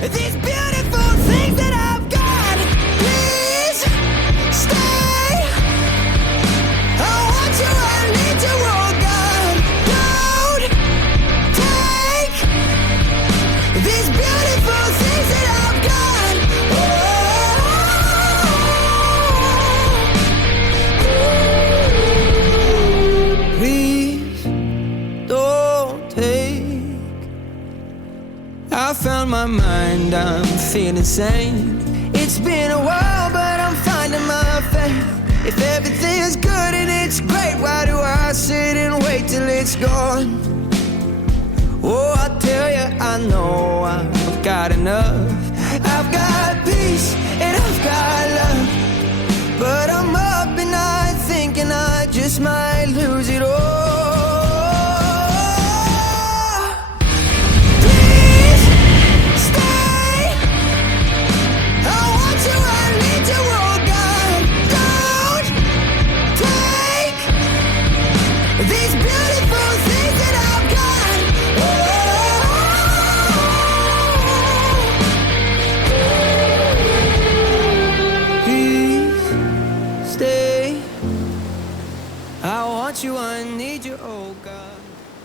these beautiful things that I've got. Please stay. I want you, I need you, oh God. Don't take these beautiful things that I've got. Please don't take. I found my mind, I'm feeling sane. It's been a while, but I'm finding my faith. If everything's good and it's great, why do I sit and wait till it's gone? Oh, I tell you, I know I've got enough. I've got peace and I've got love, but I'm up at night thinking I just might lose it all. Please stay. I want you, I need you, oh God. Don't take these beautiful things that I've got. Please stay. I want you, I need